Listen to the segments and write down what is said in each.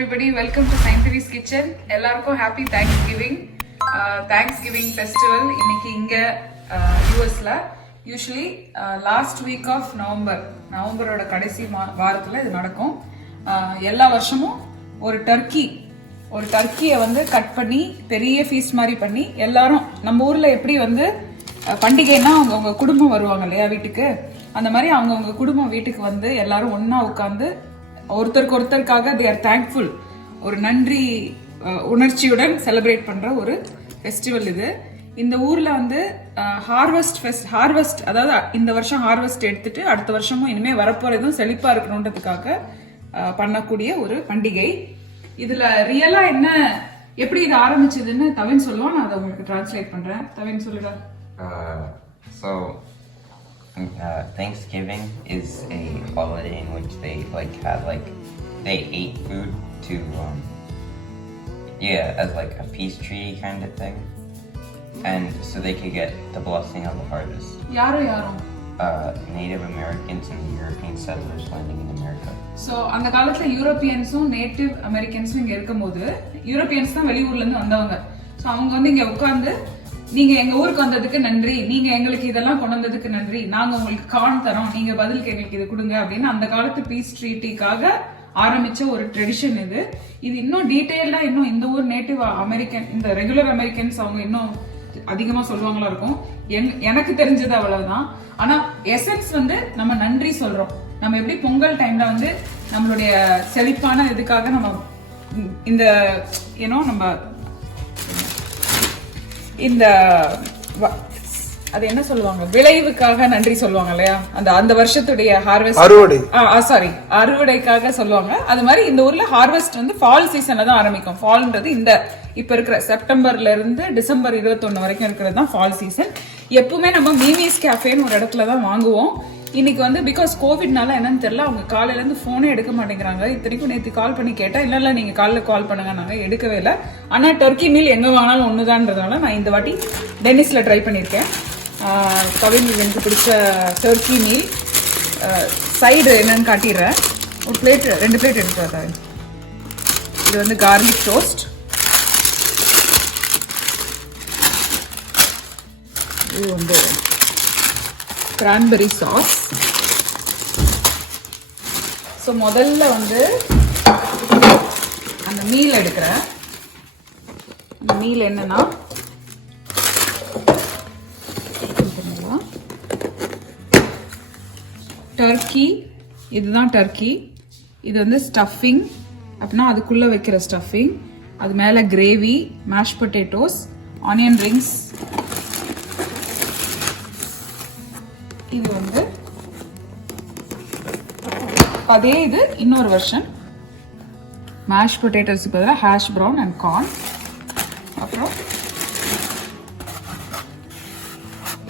everybody, welcome to Scientific Kitchen. எல்லாருக்கும் happy Thanksgiving. Thanksgiving festival இன்னைக்கு இங்க USல usually last week of நவம்பரோட கடைசி வாரத்துல இது நடக்கும். எல்லா வருஷமும் ஒரு டர்க்கியை வந்து கட் பண்ணி பெரிய ஃபீஸ்ட் மாதிரி பண்ணி எல்லாரும் நம்ம ஊர்ல எப்படி வந்து பண்டிகைன்னா அவங்க குடும்பம் வருவாங்க இல்லையா வீட்டுக்கு, அந்த மாதிரி அவங்க குடும்பம் வீட்டுக்கு வந்து எல்லாரும் ஒன்னா உட்காந்து ஒருத்தருக்காக they are thankful, ஒரு நன்றி உணர்ச்சியுடன் செலிப்ரேட் பண்ற ஒரு ஃபெஸ்டிவல் இது. இந்த ஊர்ல வந்து ஹார்வெஸ்ட் அதாவது இந்த வருஷம் ஹார்வெஸ்ட் எடுத்துட்டு அடுத்த வருஷமும் இனிமே வரப்போறதும் செழிப்பா இருக்கணும்ன்றதுக்காக பண்ணக்கூடிய ஒரு பண்டிகை. இதுல ரியலா என்ன எப்படி இது ஆரம்பிச்சதுன்னு தவின் சொல்லுவான், நான் அதை உங்களுக்கு டிரான்ஸ்லேட் பண்றேன். தவின் சொல்லுடா. Thanksgiving is a holiday in which they they ate food to as like a peace treaty kind of thing, and so they could get the blessing of the harvest. Yaro Native Americans and European settlers landing in America. So அந்த காலத்துல யூரோப்பியன்ஸும் native அமெரிக்கன்ஸும் இங்க இருக்கும்போது, Europeans தான் வெளியூர்ல இருந்து வந்தவங்க. So அவங்க வந்து இங்க உட்கார்ந்து நீங்க எங்க ஊருக்கு வந்ததுக்கு நன்றி, நீங்க எங்களுக்கு இதெல்லாம் கொண்டு வந்ததுக்கு நன்றி, நாங்க உங்களுக்கு கார்ன் தரோம், நீங்க பதிலுக்கு எங்களுக்கு இது கொடுங்க அப்படின்னு அந்த காலத்து பீஸ் ட்ரீட்டிக்காக ஆரம்பிச்ச ஒரு ட்ரெடிஷன் இது. இது இன்னும் டீடைல்டா இன்னும் இந்த ஊர் நேட்டிவ் அமெரிக்கன், இந்த ரெகுலர் அமெரிக்கன்ஸ் அவங்க இன்னும் அதிகமா சொல்லுவாங்களா இருக்கும். எனக்கு தெரிஞ்சது அவ்வளவுதான். ஆனா எசன்ஸ் வந்து நம்ம நன்றி சொல்றோம். நம்ம எப்படி பொங்கல் டைம்ல வந்து நம்மளுடைய செழிப்பான இதுக்காக நம்ம இந்த நம்ம இந்த அது என்ன சொல்லுவாங்க, விளைவுக்காக நன்றி சொல்லுவாங்க இல்லையா, அந்த வருஷத்துடைய அறுவடைக்காக சொல்லுவாங்க. அது மாதிரி இந்த ஊர்ல ஹார்வெஸ்ட் வந்து ஃபால் சீசன்ல தான் ஆரம்பிக்கும். ஃபால்ன்றது இந்த இப்ப இருக்கிற செப்டம்பர்ல இருந்து டிசம்பர் 21 வரைக்கும் இருக்கிறது தான் ஃபால் சீசன். எப்பவுமே நம்ம மீமிஸ் கேஃபேன்னு ஒரு இடத்துல தான் வாங்குவோம். இன்னைக்கு வந்து பிகாஸ் கோவிட்னால என்னன்னு தெரியல, அவங்க காலையில இருந்து போனே எடுக்க மாட்டேங்கிறாங்க. இத்தனைக்கும் நேற்று கால் பண்ணி கேட்டா இல்ல நீங்க காலைல கால் பண்ணுங்க, நாங்க எடுக்கவே இல்லை. ஆனா டர்க்கி மீல் எங்க வாங்கினாலும் ஒண்ணுதான்றதுனால நான் இந்த வாட்டி டென்னிஸ்ல ட்ரை பண்ணிருக்கேன். கவின் எனக்கு பிடிச்ச டர்க்கி மீல். சைடு என்னன்னு காட்டிடுறேன். ஒரு பிளேட் 2 பிளேட் எடுத்து. இது வந்து கார்லிக் டோஸ்ட், இது வந்து கிரான்பெரி சாஸ். ஸோ முதல்ல வந்து அந்த மீல் எடுக்கிறேன். இந்த மீல் என்னன்னா டர்க்கி, இதுதான் டர்க்கி. இது வந்து ஸ்டஃபிங் அப்படின்னா அதுக்குள்ள வைக்கிற ஸ்டஃபிங். அது மேல gravy, mash potatoes, onion rings. இது வந்து அதே இது இன்னொரு வெர்ஷன், மேஷ் பொட்டேட்டோஸ்க்கு பதிலாக ஹேஷ் ப்ரவுன் அண்ட் கார்ன். அப்புறம்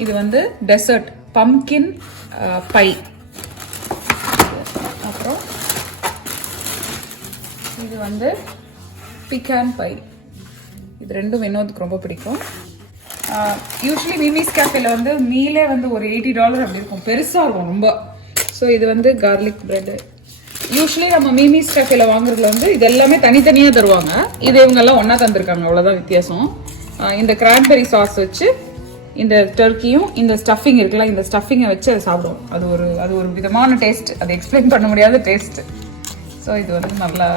இது வந்து டெசர்ட் பம்கின் பை. அப்புறம் இது வந்து பிகான் பை. இது ரெண்டும் வினோதுக்கு ரொம்ப பிடிக்கும். யூஸ்வலி மிமிஸ் கேஃபேல வந்து மீலே வந்து ஒரு $80 அப்படி இருக்கும், பெருசா இருக்கும் ரொம்ப. ஸோ இது வந்து கார்லிக் பிரெட். யூஸ்வலி நம்ம மிமிஸ் கேஃபேல வாங்குறதுல வந்து இது எல்லாமே தனித்தனியா தருவாங்க. இது இவங்க எல்லாம் ஒன்னா தந்திருக்காங்க, அவ்வளவுதான் வித்தியாசம். இந்த கிரான்பெரி சாஸ் வச்சு இந்த டர்க்கியும் இந்த ஸ்டஃபிங் இருக்குல்ல, இந்த ஸ்டஃபிங்கை வச்சு அதை சாப்பிடுவோம். அது ஒரு விதமான டேஸ்ட், அதை எக்ஸ்பிளைன் பண்ண முடியாத டேஸ்ட். ஸோ இது வந்து நல்லா,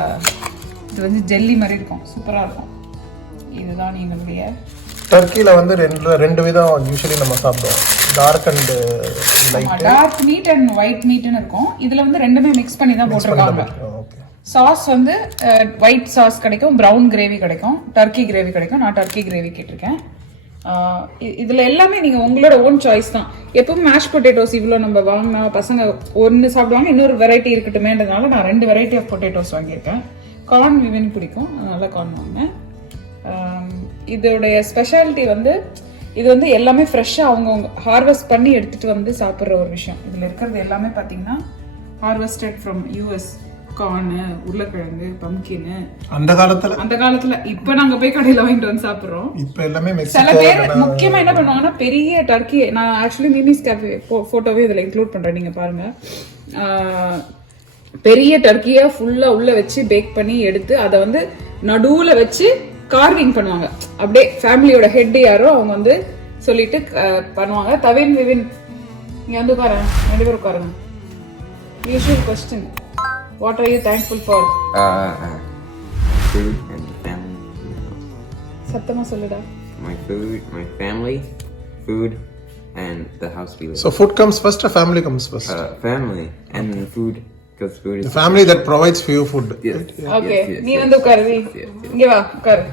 இது வந்து ஜெல்லி மாதிரி இருக்கும், சூப்பராக இருக்கும். இதுதான் எங்களுடைய டர்க்கில வந்து ரெண்டு விதம் யூசுவலி நம்ம சாப்பிடுவோம், dark and light. Dark meat and white மீட்னு இருக்கும். இதுல வந்து ரெண்டுமே மிக்ஸ் பண்ணி தான் போட்டிருக்காங்க. சாஸ் வந்து ஒயிட் சாஸ் கிடைக்கும், பிரவுன் கிரேவி கிடைக்கும், டர்க்கி கிரேவி கிடைக்கும். நான் டர்க்கி கிரேவி கேட்டிருக்கேன். இதுல எல்லாமே நீங்க உங்களோட ஓன் சாய்ஸ் தான். எப்பவும் மேஷ் பொட்டேட்டோஸ் இவ்வளோ நம்ம வாங்கினா பசங்க ஒன்று சாப்பிடுவாங்க, இன்னொரு வெரைட்டி இருக்கட்டுமேன்றதுனால நான் 2 வெரைட்டி ஆஃப் பொட்டேட்டோஸ் வாங்கியிருக்கேன். கார்ன் விவன் பிடிக்கும், அதனால கார்ன் வாங்கினேன். இதோடைய ஸ்பெஷாலிட்டி வந்து இது வந்து எல்லாமே ஃப்ரெஷ்ஷாக அவங்க ஹார்வெஸ்ட் பண்ணி எடுத்துட்டு வந்து சாப்பிட்ற ஒரு விஷயம். இதில் இருக்கிறது எல்லாமே பார்த்தீங்கன்னா ஹார்வெஸ்டட் ஃப்ரம் US. கார்னு, உருளைக்கிழங்கு, பம்கின்னு அந்த காலத்துல இப்ப நாங்க போய் கடையில வாங்கிட்டு வந்து சாப்பிடுறோம். இப்ப எல்லாமே சில பேர் முக்கியமா என்ன பண்ணுவாங்கன்னா பெரிய டர்க்கி, நான் ஆக்சுவலி மிமிஸ் கேஃபே போட்டோவே இதுல இன்க்ளூட் பண்றேன், நீங்க பாருங்க. பெரிய டர்க்கியை ஃபுல்லா உள்ள வச்சு பேக் பண்ணி எடுத்து அதை வந்து நடுவுல வச்சு கார்விங் பண்ணுவாங்க. அப்படியே ஃபேமிலியோட ஹெட் யாரோ அவங்க வந்து சொல்லிட்டு பண்ணுவாங்க. தவின் விவின் இங்க வந்து உட்காருங்க, 2 பேரும் உட்காருங்க. Usual question, what are you thankful for? Food and family. சத்தமா சொல்லுடா. My food, my family, food, and the house we live. So food comes first or family comes first? Family and food, because food is The family that provides for you food. Yes. Okay, Yes, yes, நீ yes. வந்து உட்காரு. Yes, yes. இங்க வா உட்காரு.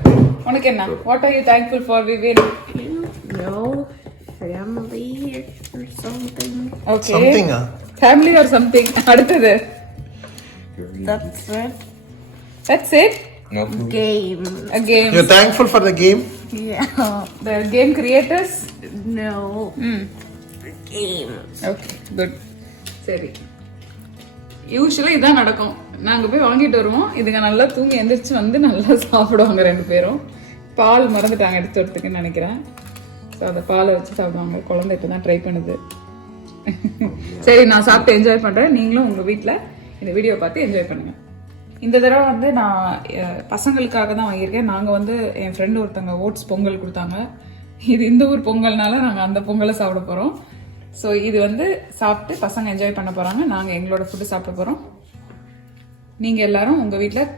உனக்கு என்ன? What are you thankful for Vivin? No, family or something. Okay, Something. Family or something. அடுத்தது That's it. That's it. No food. Game. A game. You're thankful for the game? Yeah. The game creators. No. Game. Okay, good. சரி, யூஸ்வலா இதான் நடக்கும். நாங்க போய் வாங்கிட்டு வருவோம். இதுங்க நல்லா தூங்கி எந்திரிச்சு வந்து நல்லா சாப்பிடுவாங்க 2 பேரும். பால் மறந்துட்டாங்க எடுத்து வரதுக்குன்னு நினைக்கிறேன். ஸோ அந்த பாலை வச்சு சாப்பிடுவாங்க. குழந்தை இப்போ தான் ட்ரை பண்ணுது. சரி, நான் சாப்பிட்டு என்ஜாய் பண்றேன். நீங்களும் உங்க வீட்டில் இந்த வீடியோ பார்த்து என்ஜாய் பண்ணுங்க. இந்த தடவை வந்து நான் பசங்களுக்காக தான் வாங்கியிருக்கேன். நாங்கள் வந்து என் ஃப்ரெண்டு ஒருத்தவங்க ஓட்ஸ் பொங்கல் கொடுத்தாங்க. இது இந்த ஊர் பொங்கல்னால நாங்கள் அந்த பொங்கலை சாப்பிட போகிறோம். ஸோ இது வந்து சாப்பிட்டு பசங்க என்ஜாய் பண்ண போகிறாங்க. நாங்கள் எங்களோட ஃபுட்டு சாப்பிட போகிறோம். நீங்கள் எல்லாரும் உங்கள் வீட்டில்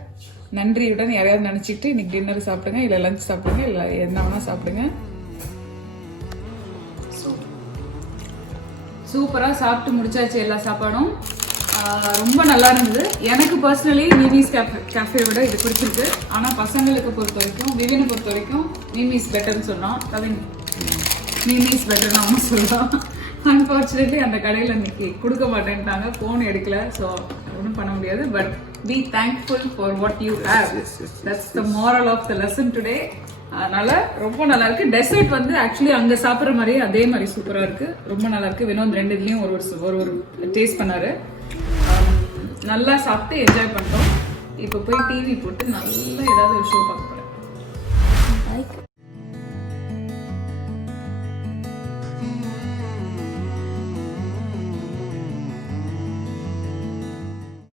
நன்றியுடன் யாரையாவது நினச்சிக்கிட்டு இன்னைக்கு டின்னர் சாப்பிடுங்க, இல்லை லஞ்ச் சாப்பிடுங்க, இல்லை என்ன வேணால் சாப்பிடுங்க. சூப்பராக சாப்பிட்டு முடிச்சாச்சு எல்லா சாப்பாடும். ரொம்ப நல்லா இருந்தது. எனக்கு பர்சனலி மிமிஸ் கேஃபே விட இது பிடிச்சிருக்கு. ஆனால் பசங்களுக்கு பொறுத்த வரைக்கும், விவினை பொறுத்த வரைக்கும் மிமிஸ் பெட்டர்னு சொன்னான். கவின் மிமிஸ் பெட்டர்னு அவன் சொல்கிறான். அன்ஃபார்ச்சுனேட்லி அந்த கடையில் இன்னைக்கு கொடுக்க மாட்டேன்ட்டாங்க, ஃபோன் எடுக்கல. ஸோ ஒன்றும் பண்ண முடியாது. But be thankful for what you have. That's the moral of the lesson today. அதனால ரொம்ப நல்லா இருக்கு. டெசர்ட் வந்து ஆக்சுவலி அங்கே சாப்பிட்ற மாதிரியே அதே மாதிரி சூப்பராக இருக்கு. ரொம்ப நல்லா இருக்கு. வினோத் 2 இதுலேயும் ஒரு டேஸ்ட் பண்ணாரு. நல்லா சாப்பிட்டு என்ஜாய் பண்ணிட்டோம். இப்போ போய் டிவி போட்டு நல்லா ஏதாவது ஒரு ஷோ பார்க்கலாம்.